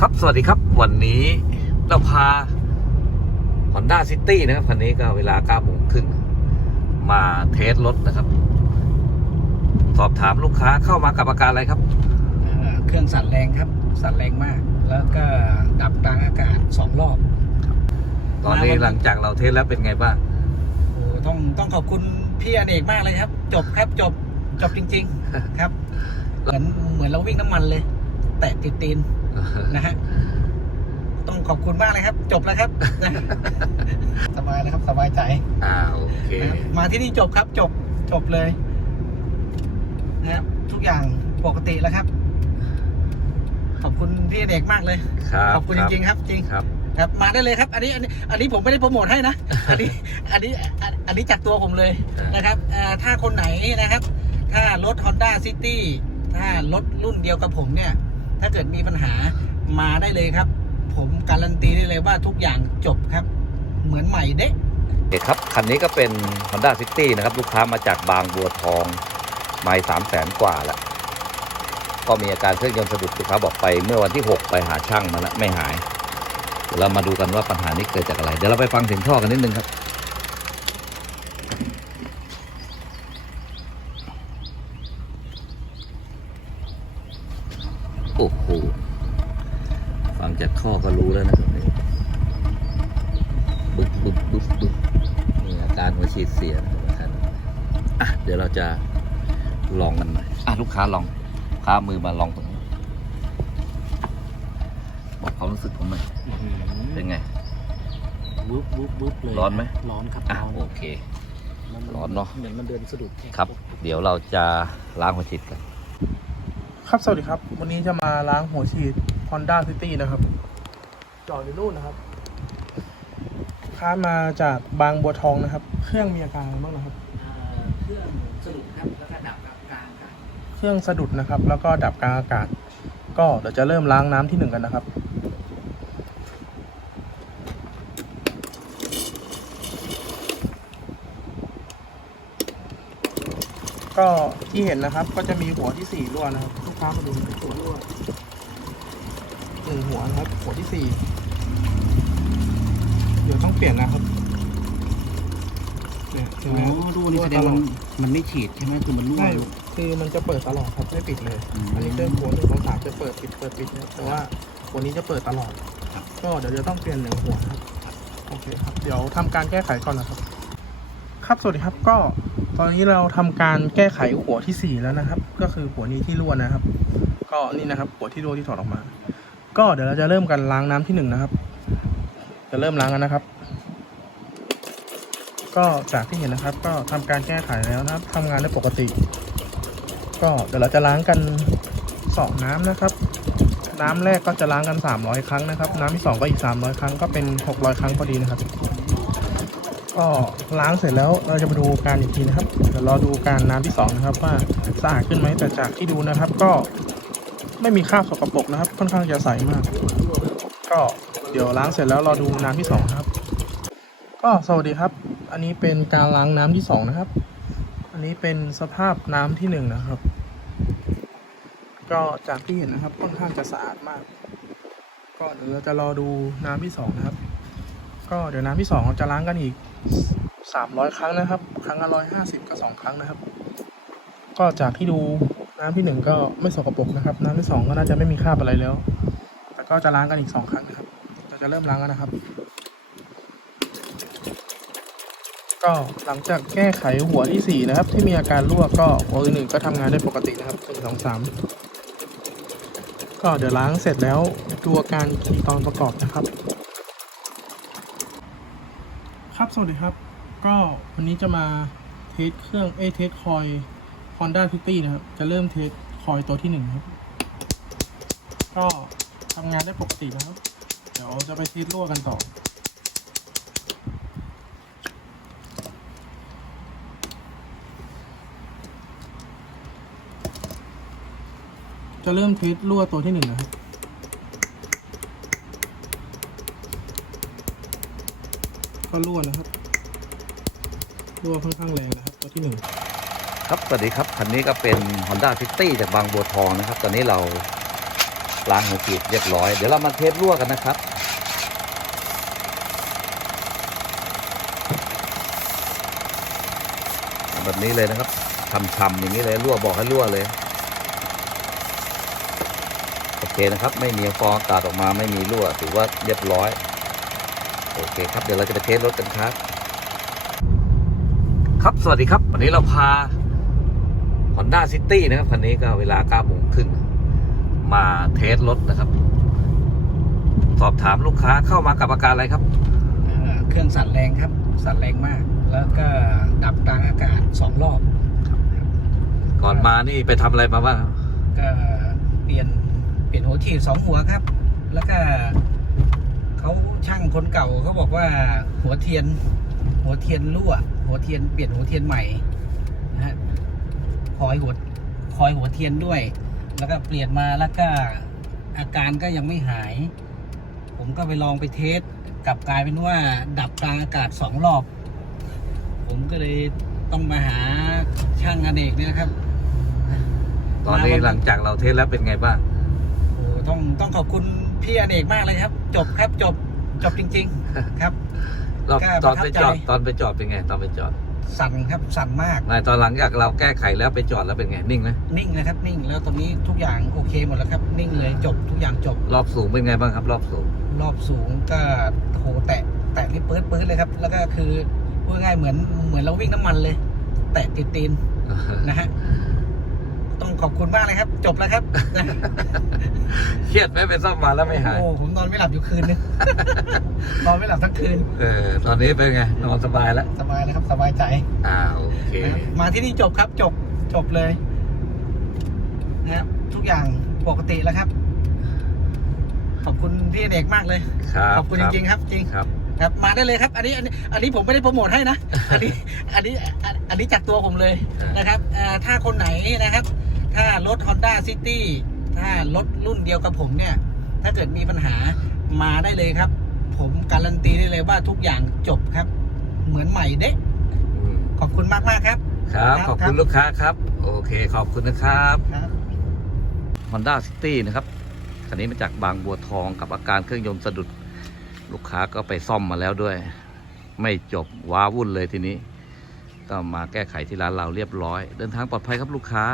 ครับสวัสดีครับวันนี้เราพา Honda City นะครับคันนี้ก็เวลา9โมงครึ่งมาเทสรถนะครับ สอบถามลูกค้าเข้ามากับอาการอะไรครับเอ่อเครื่องสั่นแรงครับ สั่นแรงมาก แล้วก็ดับกลางอากาศสองรอบ ตอนนี้หลังจากเราเทสแล้วเป็นไงบ้างโอ้ ต้องต้องขอบคุณพี่อเนกมากเลยครับ จบครับจบจบจริง ๆ ครับ เหมือนเหมือนเราวิ่งน้ำมันเลย แตะติดตีนนะฮะต้องขอบคุณมากเลยครับ จบแล้วครับ สบายแล้วครับสบายใจอ่าโอเคนะครับมาที่นี่จบครับ จบจบเลยนะครับทุกอย่างปกติแล้วครับ ขอบคุณพี่อเนกมากเลยครับขอบคุณจริงๆครับ จริงครับ ครับมาได้เลยครับ อันนี้อันนี้อันนี้ผมไม่ได้โปรโมทให้นะ อันนี้อันนี้อันอันนี้จากตัวผมเลยนะครับเอ่อถ้าคนไหนนะครับ ถ้ารถ Honda City ถ้ารถรุ่นเดียวกับผมเนี่ย ถ้าเกิดมีปัญหามาได้เลยครับ ผมการันตีได้เลยว่าทุกอย่างจบครับ เหมือนใหม่เด็กโอเคครับ คันนี้ก็เป็น Honda City นะครับ ลูกค้ามาจากบางบัวทองไม่สามแสนกว่าแล้วก็มีอาการเครื่องยนต์สะดุดลูกค้าบอกไปเมื่อวันที่ 6 ไปหาช่างมาแล้วไม่หาย เรามาดูกันว่าปัญหานี้เกิดจากอะไร เดี๋ยวเราไปฟังเสียงท่อกันนิดนึงครับโอ้โหฟังจากท่อก็รู้แล้วนะครับนี่บึ๊บบึ๊บบึ๊บบึ๊บนี่อาการหัวฉีดเสียนะครับอะเดี๋ยวเราจะลองกันหน่อยอะลูกค้าลองค้ามือมาลองตรงนี้บอกความรู้สึกผมหน่อย เป็นไงบุ๊บบุ๊บบุ๊บเลยร้อนไหม ร้อนครับอะร้อนโอเค มัร้อนเนอะ เหมือนมันเดินสะดุดครับ เดี๋ยวเราจะล้างหัวฉีดกัน ครับ สวัสดีครับ วันนี้จะมาล้างหัวฉีด Honda City นะครับ จอดอยู่นู่นนะครับลูกค้ามาจากบางบัวทองนะครับ เครื่องมีอาการอะไรบ้างนะครับเอ่อเครื่องสะดุดครับ แล้วก็ดับกลางอากาศเครื่องสะดุดนะครับ แล้วก็ดับกลางอากาศ ก็เดี๋ยวจะเริ่มล้างน้ำที่หนึ่งกันนะครับ ก็ที่เห็นนะครับ ก็จะมีหัวที่สี่รั่วนะครับลูกค้ามาดูหัวรั่วหนึ่งหัวนะครับ หัวที่สี่เดี๋ยวต้องเปลี่ยนนะครับเนี่ยเห็นอ๋ไหมครับอดูนี่แสดงว่ามันมันไม่ฉีดใช่ไหมคือมันรั่วใช่อยู่คือมันจะเปิดตลอดครับไม่ปิดเลย อืมอันนี้เครื่องหัวหนึ่งหัวสามจะเปิดปิดเปิดปิดเนี่ยแต่ว่าหัวนี้จะเปิดตลอด ครับ ก็เดี๋ยวจะต้องเปลี่ยนหนึ่งหัวนะครับ โอเคครับ เดี๋ยวทำการแก้ไขก่อนนะครับ ครับสวัสดีครับก็ตอนนี้เราทำการแก้ไขหัวที่สี่แล้วนะครับ ก็คือหัวนี้ที่รั่วนะครับ ก็นี่นะครับหัวที่รั่วที่ถอดออกมา ก็เดี๋ยวเราจะเริ่มกันล้างน้ำที่หนึ่งนะครับ จะเริ่มล้างกันนะครับ ก็จากที่เห็นนะครับ ก็ทำการแก้ไขแล้วนะครับทำงานได้ปกติ ก็เดี๋ยวเราจะล้างกันสองน้ำนะครับ น้ำแรกก็จะล้างกัน 300 ครั้งนะครับ น้ำที่สองก็อีก 300 ครั้งก็เป็น 600 ครั้งพอดีนะครับ ก็ล้างเสร็จแล้วเราจะมาดูการอีกทีนะครับเดี๋ยวรอดูการน้ำที่สองนะครับว่าสะอาดขึ้นไหมแต่จากที่ดูนะครับก็ไม่มีคราบสกปรกนะครับ ค่อนข้างจะใสมาก ก็เดี๋ยวล้างเสร็จแล้วรอดูน้ำที่สองครับ ก็สวัสดีครับ อันนี้เป็นการล้างน้ำที่สองนะครับ อันนี้เป็นสภาพน้ำที่หนึ่งนะครับ ก็จากที่เห็นนะครับค่อนข้างจะสะอาดมาก ก็เดี๋ยวเราจะรอดูน้ำที่สองนะครับ ก็เดี๋ยวน้ำที่สองเราจะล้างกันอีกสามร้อยครั้งนะครับ ครั้งละร้อยห้าสิบก็สองครั้งนะครับ ก็จากที่ดูน้ำที่หนึ่งก็ไม่สกปรกนะครับ น้ำที่สองก็น่าจะไม่มีคราบอะไรแล้ว แต่ก็จะล้างกันอีกสองครั้งนะครับเราจะเริ่มล้างกันนะครับ ก็หลังจากแก้ไขหัวที่สี่นะครับ ที่มีอาการรั่วก็หัวอื่นๆก็ทำงานได้ปกตินะครับหนึ่งสองสามก็เดี๋ยวล้างเสร็จแล้วดูอาการอีกทีตอนประกอบนะครับ ครับสวัสดีครับ ก็วันนี้จะมาเทสเครื่องเอเทสคอย Honda City นะครับ จะเริ่มเทสคอยตัวที่หนึ่งครับ ก็ทำงานได้ปกตินะครับเดี๋ยวจะไปเทสรั่วกันต่อ จะเริ่มเทสรั่วตัวที่หนึ่งนะครับ ก็รั่วนะครับรั่วค่อนข้างแรงนะครับตัวที่หนึ่งครับสวัสดีครับคันนี้ก็เป็น Honda City จากบางบัวทองนะครับ ตอนนี้เราล้างหัวฉีดเรียบร้อย เดี๋ยวเรามาเทสรั่วกันนะครับแบบนี้เลยนะครับทำๆอย่างนี้เลยรั่วบอกให้รั่วเลยโอเคนะครับ ไม่มีฟองอากาศออกมาไม่มีรั่วถือว่าเรียบร้อย โอเคครับ เดี๋ยวเราจะไปเทสรถกันครับ ครับสวัสดีครับ วันนี้เราพา Honda City นะครับคันนี้ก็เวลา9โมงครึ่งมาเทสรถนะครับ สอบถามลูกค้าเข้ามากับอาการอะไรครับเอ่อเครื่องสั่นแรงครับ สั่นแรงมาก แล้วก็ดับกลางอากาศสองรอบก่อนมานี่ไปทำอะไรมาบ้างครับก็เปลี่ยนเปลี่ยนหัวฉีดสองหัวครับ แล้วก็เขาช่างคนเก่าเขาบอกว่าหัวเทียน หัวเทียนรั่ว หัวเทียนเปลี่ยนหัวเทียนใหม่นะฮะคอยหัวคอยหัวเทียนด้วย แล้วก็เปลี่ยนมาแล้วก็อาการก็ยังไม่หาย ผมก็ไปลองไปเทสกลับกลายเป็นว่าดับกลางอากาศสองรอบ ผมก็เลยต้องมาหาช่างอเนกเนี่ยนะครับ ตอนนี้หลังจากเราเทสแล้วเป็นไงบ้างโอ้ต้องต้องขอบคุณพี่อเนกมากเลยครับ จบครับจบ จบจริง ๆ ครับ เราก็ตอนไปจอดประทับใจ ตอนไปจอดเป็นไง ตอนไปจอดสั่นครับสั่นมากนายตอนหลังจากเราแก้ไขแล้วไปจอดแล้วเป็นไงนิ่งไหมนิ่งนะครับ นิ่งแล้วตอนนี้ทุกอย่างโอเคหมดแล้วครับ นิ่งเลยจบทุกอย่างจบรอบสูงเป็นไงบ้างครับ รอบสูง รอบสูงก็โหแตะแตะนี่ปื๊ดปื๊ดเลยครับ แล้วก็คือพูดง่ายๆเหมือนเหมือนเราวิ่งน้ำมันเลย แตะติดตีนนะฮะ ต้องขอบคุณมากเลยครับ จบแล้วครับ เครียดไหมไปซ่อมมาแล้วไม่หาย โอ้ผมนอนไม่หลับอยู่คืนนึง นอนไม่หลับทั้งคืน เออ ตอนนี้เป็นไง นอนสบายแล้ว สบายแล้วครับ สบายใจอ่าโอเค นะครับมาที่นี่จบครับ จบ จบเลยนะครับทุกอย่างปกติแล้วครับ ขอบคุณพี่เด็กมากเลย ครับขอบคุณจริงๆครับจริง ครับ ครับมาได้เลยครับ อันนี้อันนี้อันนี้ผมไม่ได้โปรโมทให้นะ อันนี้อันนี้อันอันนี้จากตัวผมเลยอ่านนะครับเอ่อถ้าคนไหนนะครับ ถ้ารถ Honda City ถ้ารถรุ่นเดียวกับผมเนี่ย ถ้าเกิดมีปัญหามาได้เลยครับ ผมการันตีได้เลยว่าทุกอย่างจบครับ เหมือนใหม่เด้อืมขอบคุณมากมากๆครับครับ ครับ ขอบคุณลูกค้าครับ โอเค ขอบคุณนะครับครับ Honda City นะครับคันนี้มาจากบางบัวทองกับอาการเครื่องยนต์สะดุด ลูกค้าก็ไปซ่อมมาแล้วด้วย ไม่จบว้าวุ่นเลยทีนี้ ก็มาแก้ไขที่ร้านเราเรียบร้อย เดินทางปลอดภัยครับลูกค้า